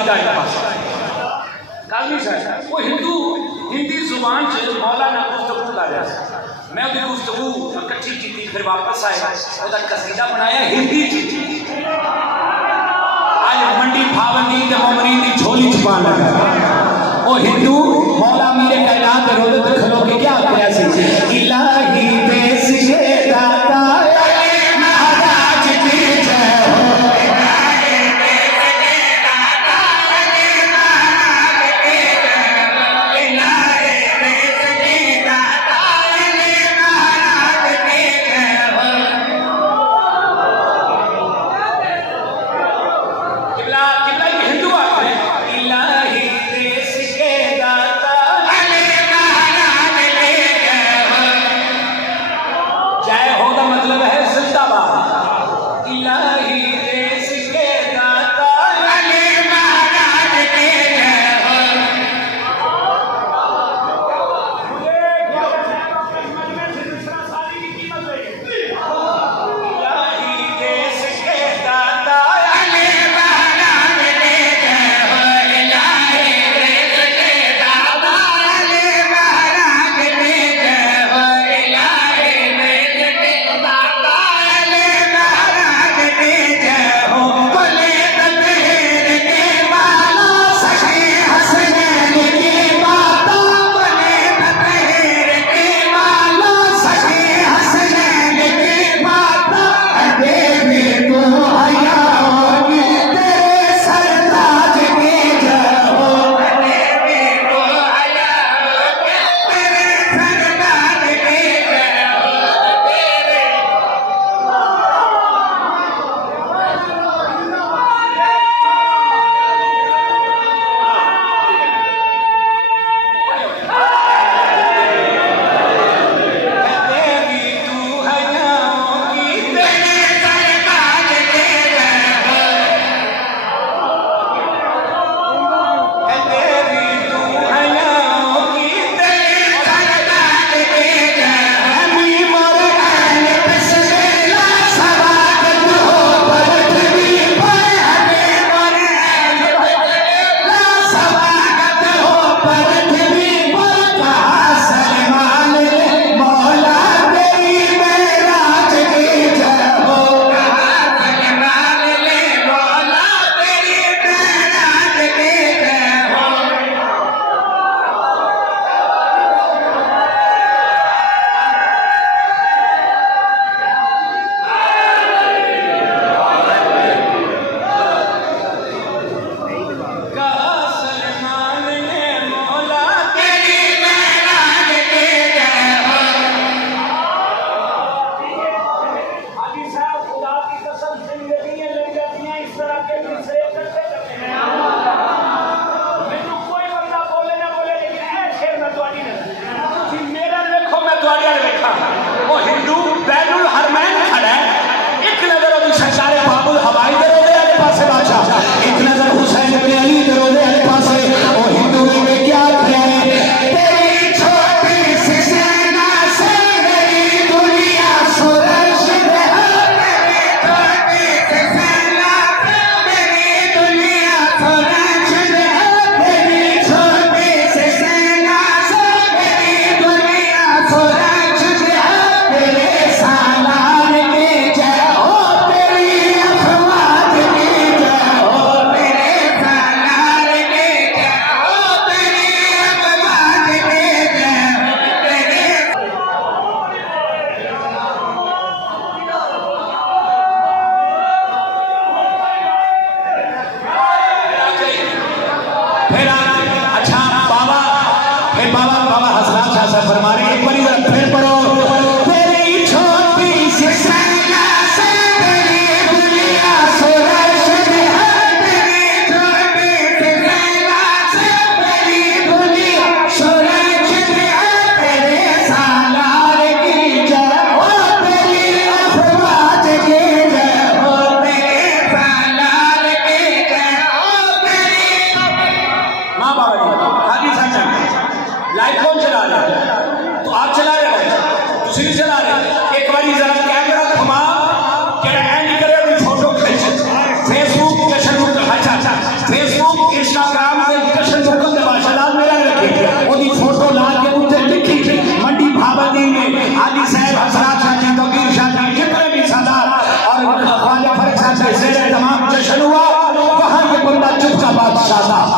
अकीदा एक पास काजी साहब वो हिंदू हिंदी जुबान से मौलाना गुफ्तगू कर रहा है मैं भी गुफ्तगू इकट्ठी की फिर वापस आया और कसीदा बनाया हिंदी आज मंडी भावनी ते मोमरी दी झोली छुपा लगा वो हिंदू मौला मेरे कायनात रोज़ तक खलो के क्या किया सी इलाही देश ये दाता महाराज की जय हो इंस्टाग्राम पे जश्न मुकम दे बादशाह मेरा रखे ओदी फोटो ला के उत्ते लिखी मंडी भावनी में आली साहब हजरत शाह जी तौकीर शाह जी जितने भी सादात और ख्वाजा फरीद साहब से तमाम जश्न हुआ वहां पे बंदा चुप का बादशाह था